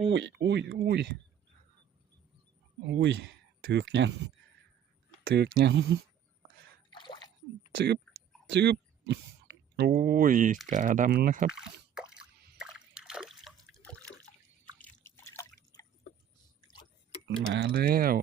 อุ้ยอุ้ยอุ้ยอุ้ยถือกยังถือกยังจึบจึบอุ้ยกาดำนะครับมาแล้ว